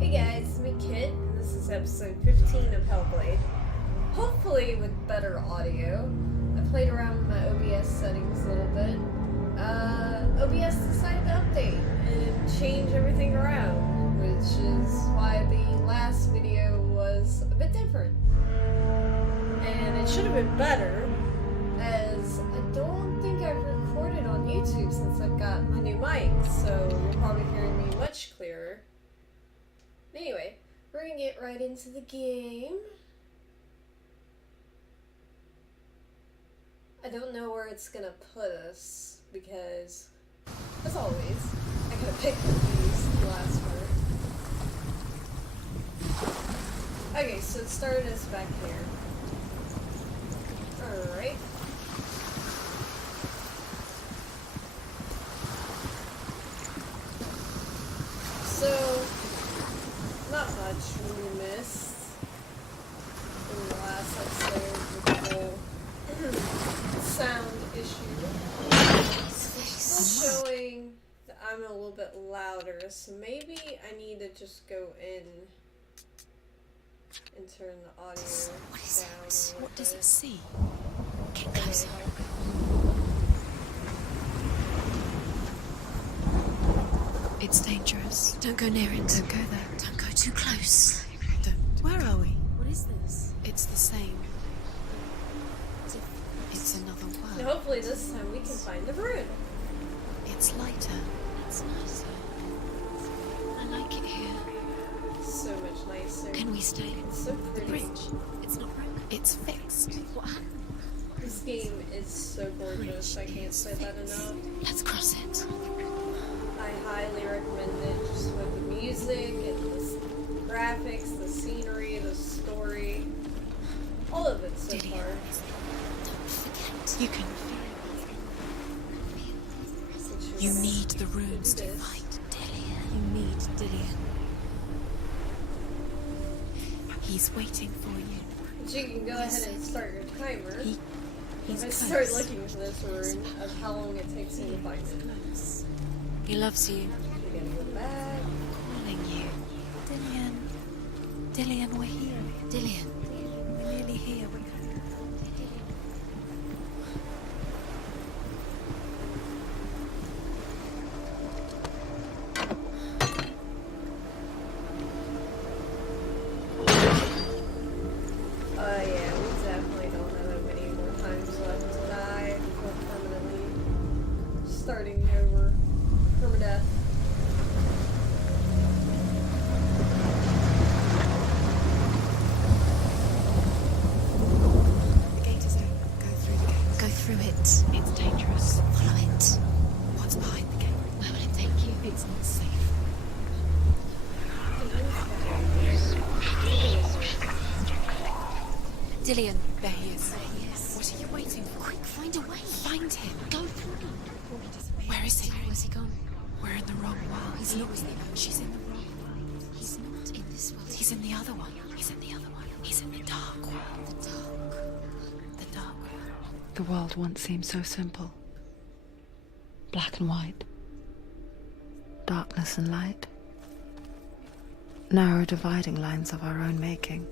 Hey guys, it's me Kit, and this is episode 15 of Hellblade. Hopefully with better audio. I played around with my OBS settings a little bit. OBS decided to update and change everything around, which is why the last video was a bit different. And it should have been better, as I don't think I've recorded on YouTube since I've got my new mic, so you're probably hearing me much clearer. Anyway, we're gonna get right into the game. I don't know where it's gonna put us because, as always, I gotta pick these last part. Okay, so it started us back here. Alright. So, not much we missed in the last episode with the whole sound issue. Still showing that I'm a little bit louder, so maybe I need to just go in and turn the audio down. What does it see? Get closer. It's dangerous. Don't go near it. Don't go there. Don't go too close. Don't. Where are we? What is this? It's the same. It's another world. And hopefully this time we can find the rune. It's lighter. It's nicer. I like it here. So much nicer. Can we stay? It's so The pretty. bridge. It's not broken. It's fixed. What happened? This game is so gorgeous. I can't say that enough. Let's cross it. I highly recommend it, just with the music and the graphics, the scenery, the story, all of it so Did you? far. Don't forget. You can Which You is need the runes to this. fight Dillian. You need Dillian. He's waiting for you. But you can go ahead and start your timer. He's I close. start looking for this rune of how long it takes me to find it. He loves you. We're gonna go back. Calling you. Dillian. Dillian, we're here. Dillian. We're nearly here. Yeah, we definitely don't have that many more times left to die before permanently starting over. Permadeath. The gate is open. Go through the gate. Go through it. It's dangerous. Follow it. What's behind the gate? Where will it take you? It's not safe. Dillian. There he is. What are you waiting for? Quick, find a way. Find him. Go through. Where is he? Where's he gone? We're in the wrong world. He's not. She's in the wrong world. He's not in this world. He's in the other one. He's in the other one. He's in the dark world. The dark. The dark world. The world once seemed so simple. Black and white. Darkness and light. Narrow dividing lines of our own making.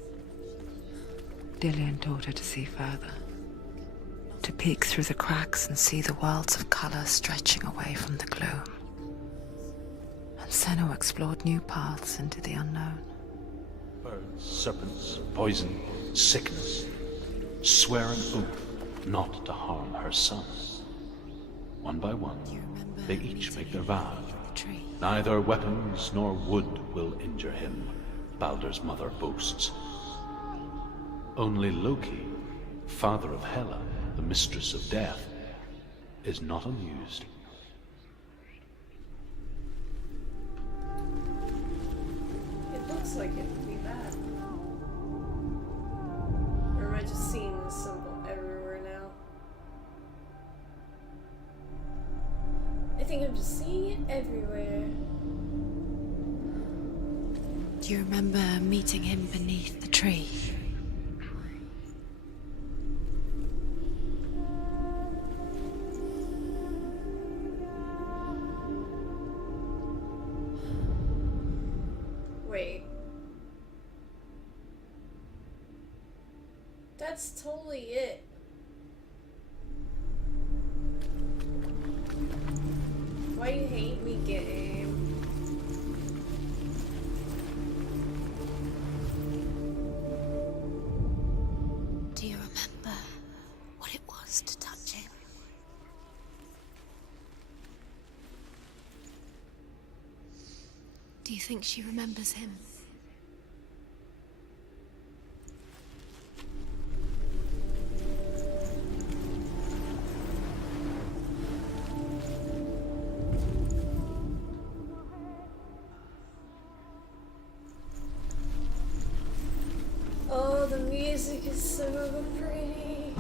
Dillian taught her to see further. To peek through the cracks and see the worlds of color stretching away from the gloom. And Senna explored new paths into the unknown. Birds, serpents, poison, sickness, swear an oath not to harm her son. One by one, they each make their vow. Tree. Neither weapons nor wood will injure him, Baldur's mother boasts. Only Loki, father of Hela, the mistress of death, is not amused. It looks like it would be bad. Or am I just seeing this symbol everywhere now? I think I'm just seeing it everywhere. Do you remember meeting him beneath the tree? Wait. That's totally it. Why you hate me, game? Do you remember what it was to touch him? Do you think she remembers him? Oh, the music is so pretty.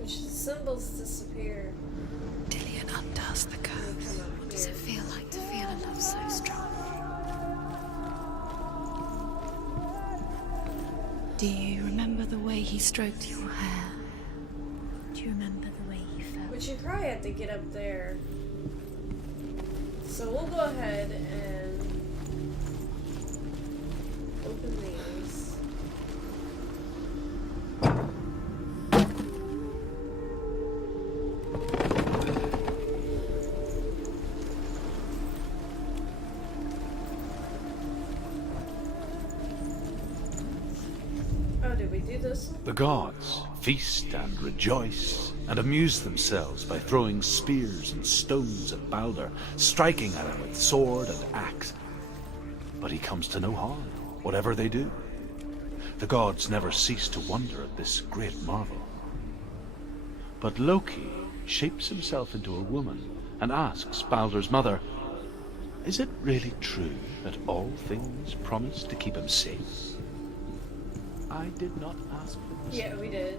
Which the symbols disappear. Dillian undoes the curves. What does it feel like to feel a love so strong? Do you remember the way he stroked your hair? Do you remember the way he felt? But you probably have to get up there. So we'll go ahead and open these. Oh, did we do this one? The gods feast and rejoice and amuse themselves by throwing spears and stones at Baldur, striking at him with sword and axe. But he comes to no harm, whatever they do. The gods never cease to wonder at this great marvel. But Loki shapes himself into a woman and asks Baldur's mother, "Is it really true that all things promise to keep him safe?" I did not ask for this. Yeah, we did.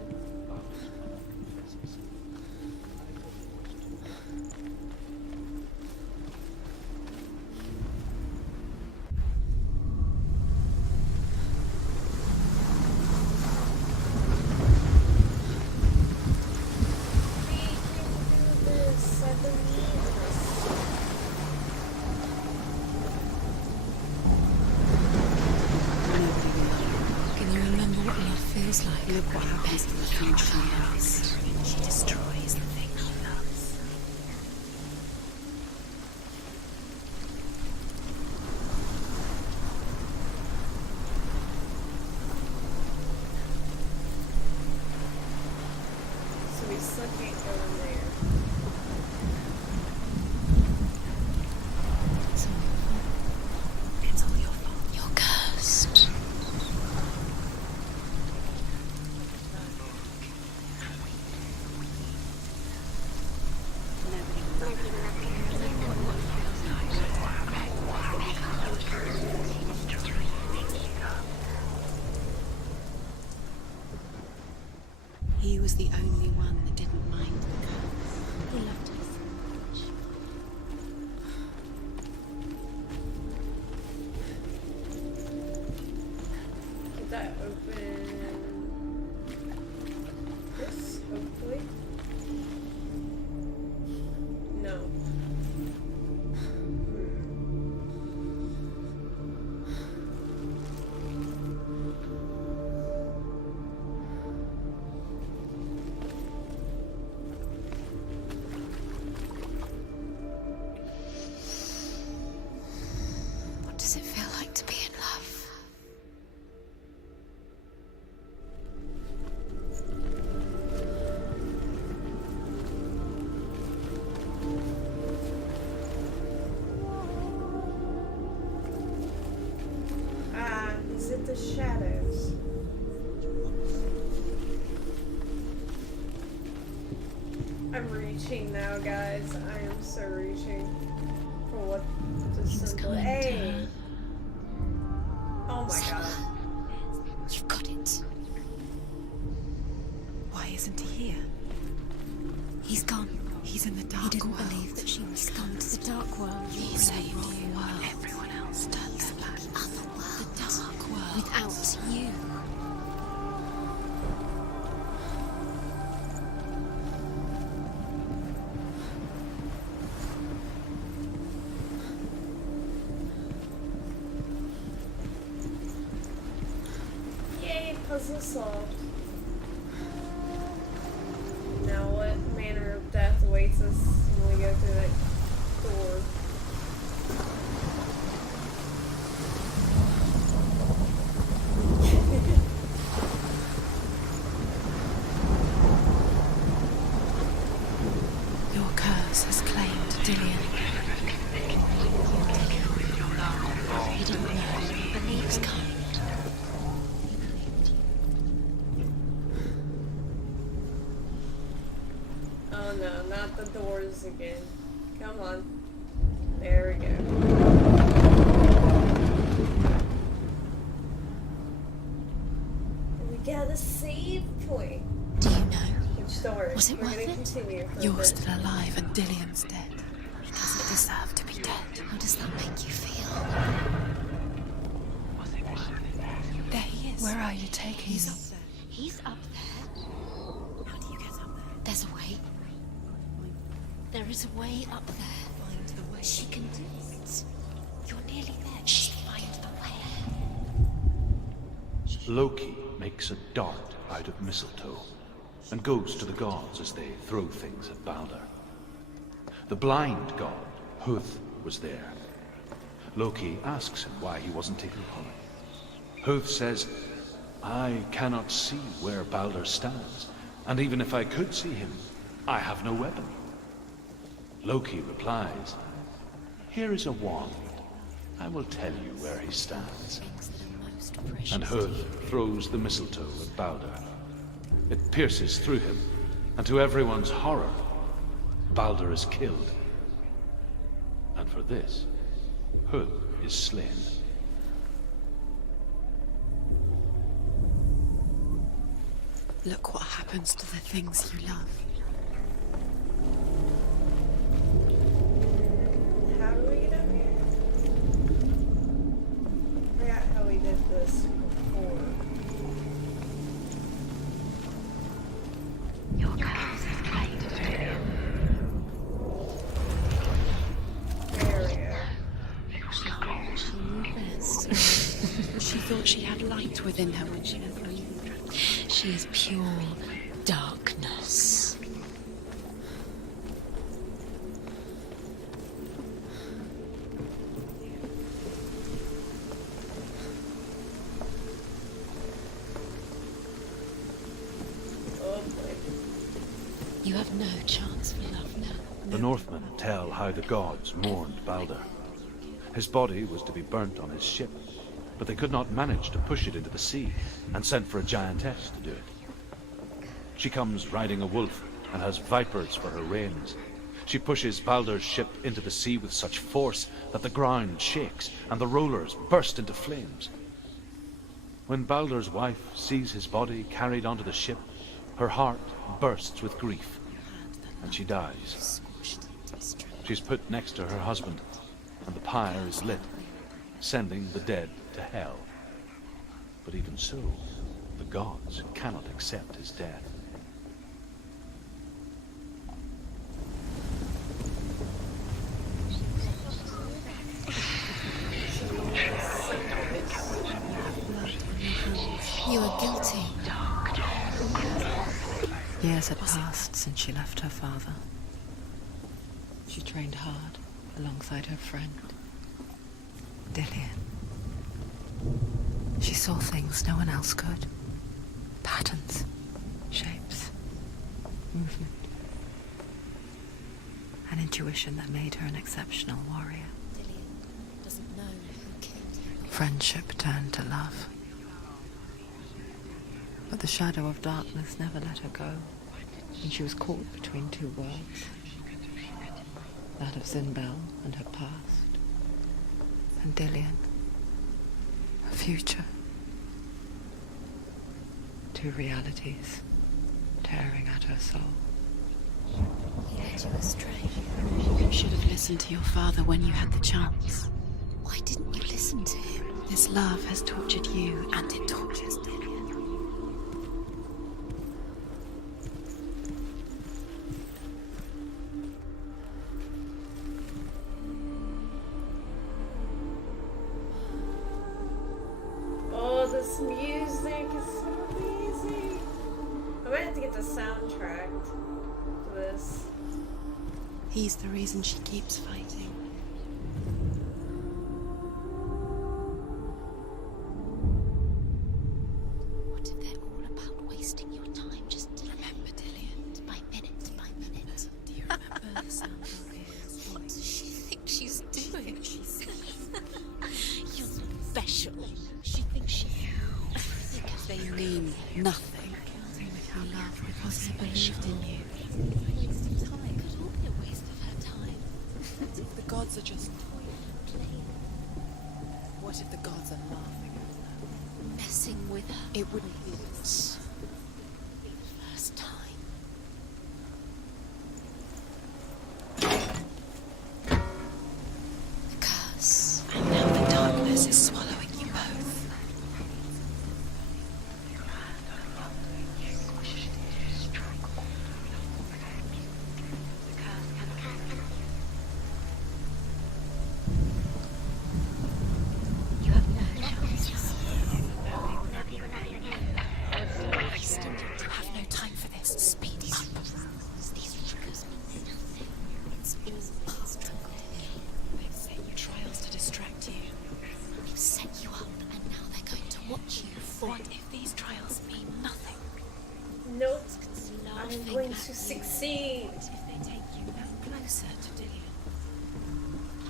Can you remember what love feels like? Look what happens to the things she loves. She destroys the thing she loves. So we still can't go in there. It's all your fault. It's all your fault. You're cursed. He was the only one that didn't mind the curse. He loved her so much. Did that open this, hopefully? No. What does it feel like to be in love? Ah, is it the shadows? I'm reaching now, guys. I am so reaching for what the He was symbol. kind to Hey! her. Oh my god. You've got it. Why isn't he here? He's gone. He's in the He dark didn't world. believe that she was gone to the dark world. He saved you while everyone else turned their backs. Other world. The dark world. Without you. puzzle solved. Now what manner of death awaits us when we go through that door? Your curse has claimed Dillion. He didn't know, but he was kind. Oh no, not the doors again. Come on. There we go. We got a save point. Do you know? Which door? Was it We're worth gonna it? continue. for a You're bit. still alive and Dillion's dead. He doesn't deserve to be dead. How does that make you feel? There he is. Where are you taking me? He's up there. How do you get up there? There's a way. There is a way up there. Find the way. She can do it. You're nearly there. Just find the way. Loki makes a dart out of mistletoe and goes to the gods as they throw things at Balder. The blind god, Huth, was there. Loki asks him why he wasn't taken home. Huth says, I cannot see where Balder stands, and even if I could see him, I have no weapon. Loki replies, here is a wand. I will tell you where he stands. And Huth throws the mistletoe at Balder. It pierces through him, and to everyone's horror, Balder is killed. And for this, Huth is slain. Look what happens to the things you love. How do we get up here? I forgot how we did this before. Your curse is claimed. There we go. She thought she had light within her when she was weak. She is pure darkness. Oh boy. You have no chance for love now. The Northmen tell how the gods mourned Balder. His body was to be burnt on his ship, but they could not manage to push it into the sea, and sent for a giantess to do it. She comes riding a wolf and has vipers for her reins. She pushes Balder's ship into the sea with such force that the ground shakes and the rollers burst into flames. When Balder's wife sees his body carried onto the ship, her heart bursts with grief, and she dies. She's put next to her husband, and the pyre is lit, sending the dead to hell. But even so, the gods cannot accept his death. You are guilty. Years had passed since she left her father. She trained hard alongside her friend, Dillion. She saw things no one else could. Patterns, shapes, movement. An intuition that made her an exceptional warrior. Dillion doesn't know who killed him. Friendship turned to love. But the shadow of darkness never let her go, and she was caught between two worlds. That of Zinbel and her past, and Dillion, her future. Two realities tearing at her soul. He led you astray. You should have listened to your father when you had the chance. Why didn't you listen to him? This love has tortured you, and it tortures Dillion. Oh, this music is so I might have to get the soundtrack for this. He's the reason she keeps fighting. What if they're all about wasting your time just to remember, Dillian? By minute by minute. Do you remember the sound of his What voice? does she think she's doing? You're special. She thinks she because they mean nothing. With your love because he believed in you. Time could all be a waste of her time. The gods are just what if the gods are laughing at her? Messing with her. It wouldn't be First time. The curse. and now the darkness is swallowing you both. You have no chance. I have no time for this. Speed up. These triggers mean nothing. It's all part of the game. They've set you trials to distract you. They've set you up, and now they're going to watch you fall. What if these trials mean nothing? Note, I'm Laughing going at to you. succeed. What if they take you no closer to Dillian?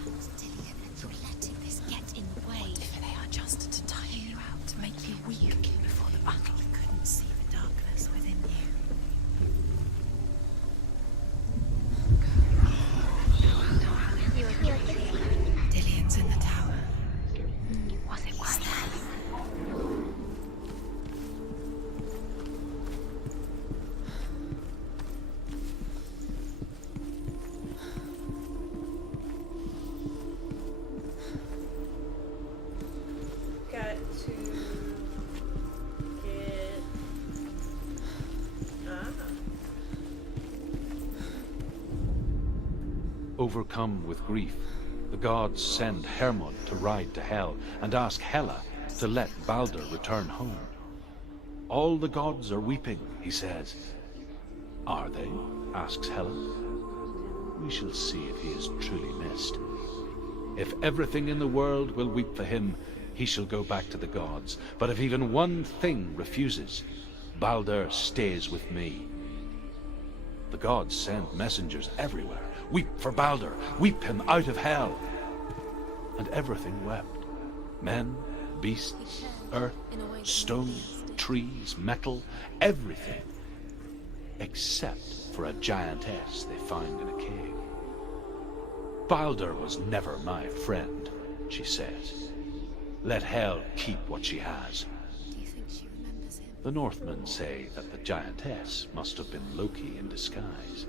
That's Dillian, and you're letting this get in the way. What if they are just to tire you out, to make you weak before the battle? You couldn't see the darkness within you. Dillian's in the tower. Was it worth it? Got to get. Overcome with grief, the gods send Hermod to ride to Hell and ask Hela to let Balder return home. All the gods are weeping, he says. Are they? Asks Hela. We shall see if he is truly missed. If everything in the world will weep for him, he shall go back to the gods. But if even one thing refuses, Balder stays with me. The gods send messengers everywhere. Weep for Balder, weep him out of Hell. And everything wept. Men, beasts, earth, stone, trees, metal, everything. Except for a giantess they find in a cave. Balder was never my friend, she says. Let Hel keep what she has. Do you think she remembers him? The Northmen say that the giantess must have been Loki in disguise.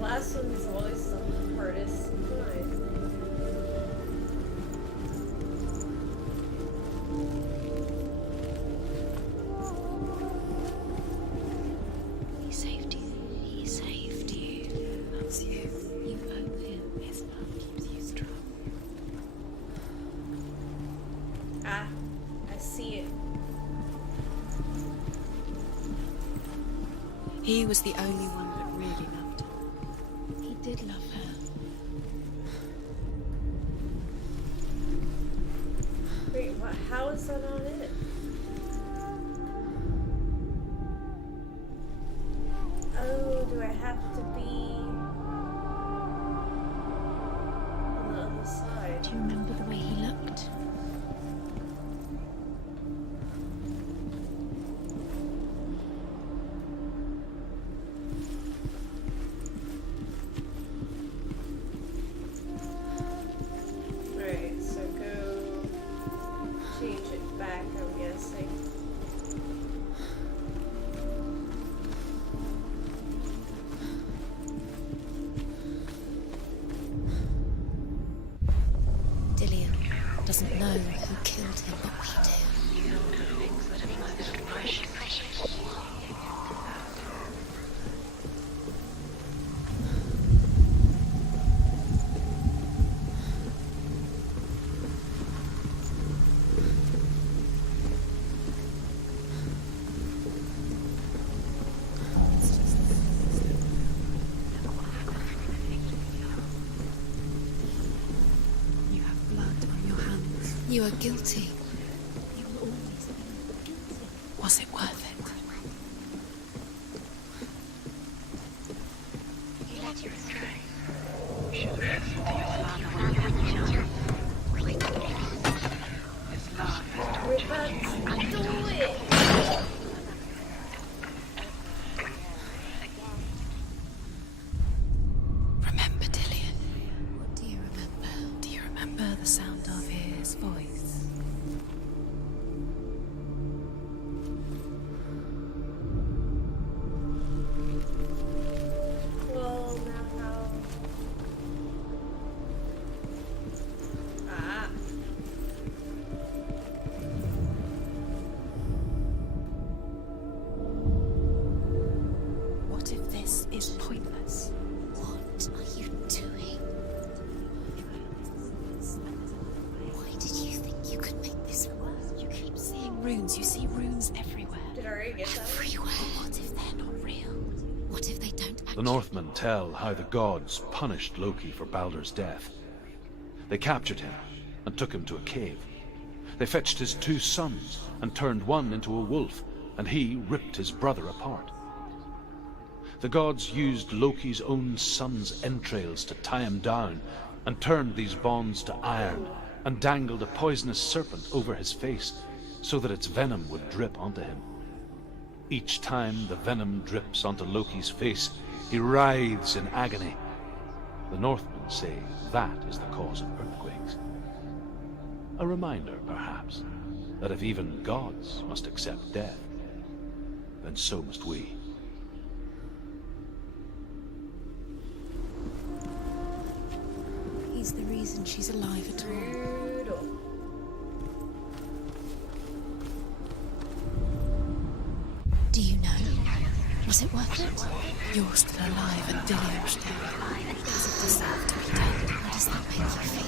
Last one's always the hardest to find. He saved you. He saved you. That's you. You owe him. His love keeps you strong. Ah, I see it. He was the only one that really loved her. He did love her. Wait, what? How is that on it? Oh, do I have to be on the other side? Do you remember the way he looked? Right. Dillion doesn't know who killed him, but we do. You have blood on your hands. You are guilty. Was it worth it? Do it! Remember, Dillion? What do you remember? Do you remember the sound of his voice? Well, now how? Ah. What if this is pointless? What are you doing? Why did you think you could make this work? You keep seeing runes. You see runes everywhere. Did I already get that? Everywhere. What if they're not real? What if they don't actually... The Northmen tell how the gods punished Loki for Baldur's death. They captured him and took him to a cave. They fetched his 2 sons and turned one into a wolf, and he ripped his brother apart. The gods used Loki's own son's entrails to tie him down and turned these bonds to iron and dangled a poisonous serpent over his face so that its venom would drip onto him. Each time the venom drips onto Loki's face, he writhes in agony. The Northmen say that is the cause of earthquakes. A reminder, perhaps, that if even gods must accept death, then so must we. He's the reason she's alive at all. Brutal. Do you know? Was it worth it? You're still alive and Dillion's dead. He doesn't deserve to be dead. How does that make you feel?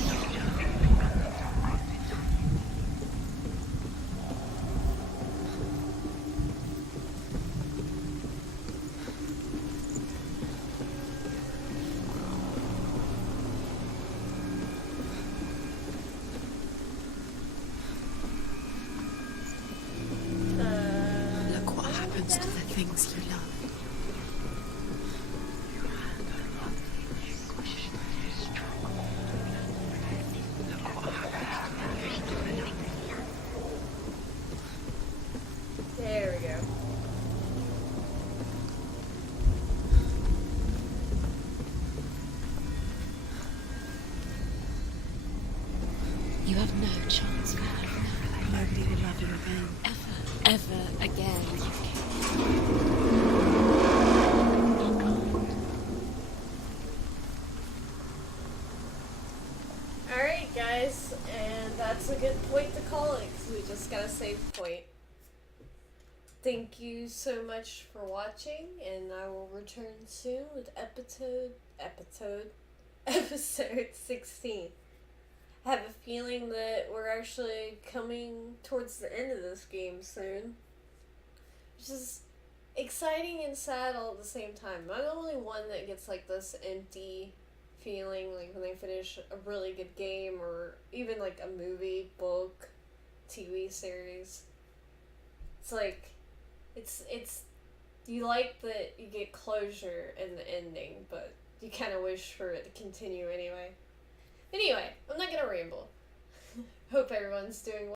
Look what happens to the things you love. There we go. You have no chance, man. Nobody will love you again. Ever again. Alright, guys, and that's a good point to call it, because we just got a save point. Thank you so much for watching, and I will return soon with episode 16. I have a feeling that we're actually coming towards the end of this game soon. Which is exciting and sad all at the same time. I'm the only one that gets like this empty feeling like when they finish a really good game or even like a movie, book, TV series. It's like it's you like that you get closure in the ending, but you kind of wish for it to continue anyway. Anyway, I'm not gonna ramble. Hope everyone's doing well.